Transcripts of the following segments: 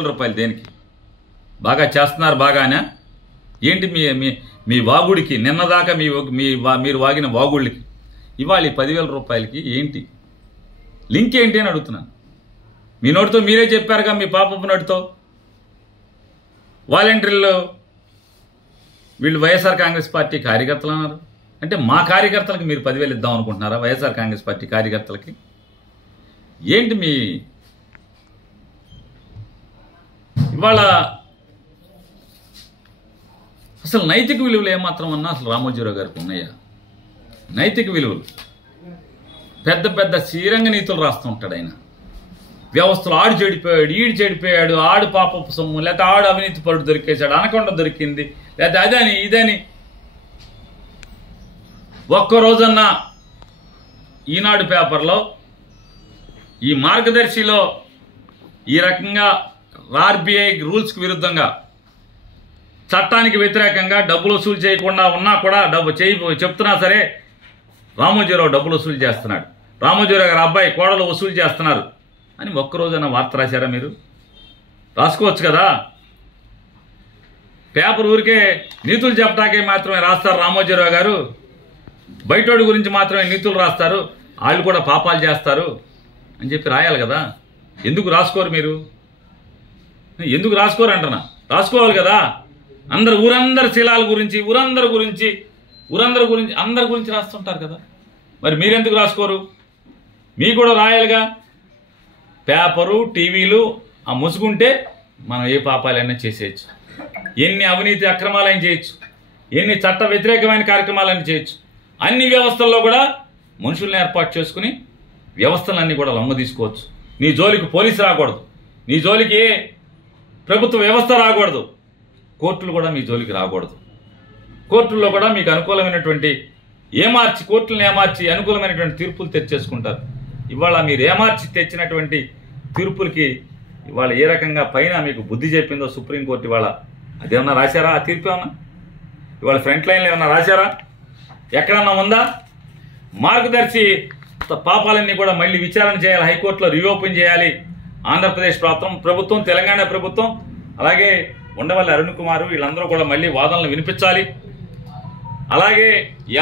రూపాయలు దేనికి? బాగా చేస్తున్నారు బాగానే. ఏంటి మీ మీ మీ వాగుడికి నిన్నదాకా మీరు వాగిన వాగుళ్ళకి ఇవాళ 10,000 రూపాయలకి ఏంటి లింక్ ఏంటి అని అడుగుతున్నాను. మీ నోటితో మీరే చెప్పారుగా, మీ పాపపు నోటితో వాలంటీర్లు వీళ్ళు వైఎస్ఆర్ కాంగ్రెస్ పార్టీ కార్యకర్తలు అన్నారు. అంటే మా కార్యకర్తలకి మీరు 10,000 ఇద్దాం అనుకుంటున్నారా? వైఎస్ఆర్ కాంగ్రెస్ పార్టీ కార్యకర్తలకి ఏంటి మీ ఇవాళ అసలు నైతిక విలువలు ఏమాత్రం అన్నా అసలు రామోజీరావు గారికి ఉన్నాయా? నైతిక విలువలు పెద్ద పెద్ద శ్రీరంగ నీతులు రాస్తూ ఉంటాడు ఆయన. వ్యవస్థలు ఆడు చెడిపోయాడు, ఈడు చెడిపోయాడు, ఆడు పాపపు సొమ్ము, లేకపోతే ఆడు అవినీతి పరుడు దొరికేశాడు, అనకొండ దొరికింది, లేకపోతే అదని ఇదని. ఒక్కరోజన్నా ఈనాడు పేపర్లో ఈ మార్గదర్శిలో ఈ రకంగా ఆర్బీఐ రూల్స్కి విరుద్ధంగా చట్టానికి వ్యతిరేకంగా డబ్బులు వసూలు చేయకుండా ఉన్నా కూడా చెప్తున్నా సరే రామోజీరావు డబ్బులు వసూలు చేస్తున్నాడు, రామోజీరావు గారి అబ్బాయి కోడలు వసూలు చేస్తున్నారు అని ఒక్కరోజైనా వార్త రాశారా? మీరు రాసుకోవచ్చు కదా. పేపర్ ఊరికే నీతులు చెప్పటాకే మాత్రమే రాస్తారు రామోజీరావు గారు, బయటోడి గురించి మాత్రమే నీతులు రాస్తారు, వాళ్ళు కూడా పాపాలు చేస్తారు అని చెప్పి రాయాలి కదా. ఎందుకు రాసుకోరు మీరు? ఎందుకు రాసుకోరు అంటున్నా? రాసుకోవాలి కదా. ఊరందరి శీలాల గురించి అందరి గురించి రాస్తుంటారు కదా. మరి మీరెందుకు రాసుకోరు? మీకు కూడా రాయాలిగా. పేపరు టీవీలు ఆ ముసుగుంటే మనం ఏ పాపాలైనా చేసేయచ్చు, ఎన్ని అవినీతి అక్రమాలైనా చేయొచ్చు, ఎన్ని చట్ట వ్యతిరేకమైన కార్యక్రమాలైనా చేయొచ్చు. అన్ని వ్యవస్థల్లో కూడా మనుషుల్ని ఏర్పాటు చేసుకుని వ్యవస్థలన్నీ కూడా లొంగ తీసుకోవచ్చు. నీ జోలికి పోలీసు రాకూడదు, నీ జోలికి ఏ ప్రభుత్వ వ్యవస్థ రాకూడదు, కోర్టులు కూడా మీ జోలికి రాకూడదు. కోర్టుల్లో కూడా మీకు అనుకూలమైనటువంటి కోర్టులను ఏమార్చి అనుకూలమైనటువంటి తీర్పులు తెచ్చేసుకుంటారు. ఇవాళ మీరు ఏమార్చి తెచ్చినటువంటి తీర్పులకి ఇవాళ ఏ రకంగా పైన మీకు బుద్ధి చెప్పిందో సుప్రీంకోర్టు ఇవాళ అదేమన్నా రాశారా? ఆ తీర్పు ఏమన్నా ఇవాళ ఫ్రంట్ లైన్లో ఏమన్నా రాశారా? ఎక్కడన్నా ఉందా? మార్గదర్శి పాపాలన్నీ కూడా మళ్ళీ విచారణ చేయాలి, హైకోర్టులో రీఓపెన్ చేయాలి. ఆంధ్రప్రదేశ్ ప్రభుత్వం, తెలంగాణ ప్రభుత్వం, అలాగే ఉండవల్లి అరుణ్ కుమార్ వీళ్ళందరూ కూడా మళ్ళీ వాదనలు వినిపించాలి. అలాగే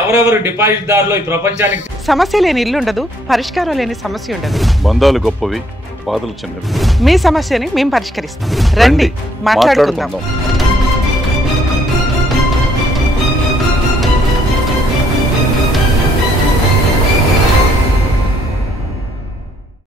ఎవరెవరు డిపాజిట్దారులు ఈ ప్రపంచానికి సమస్య లేని ఇల్లు ఉండదు, పరిష్కారం లేని సమస్య ఉండదు. బంధాలు గొప్పవి, బాధలు చిన్నవి. మీ సమస్యని మేము పరిష్కరిస్తాం. రండి మాట్లాడుకుందాం.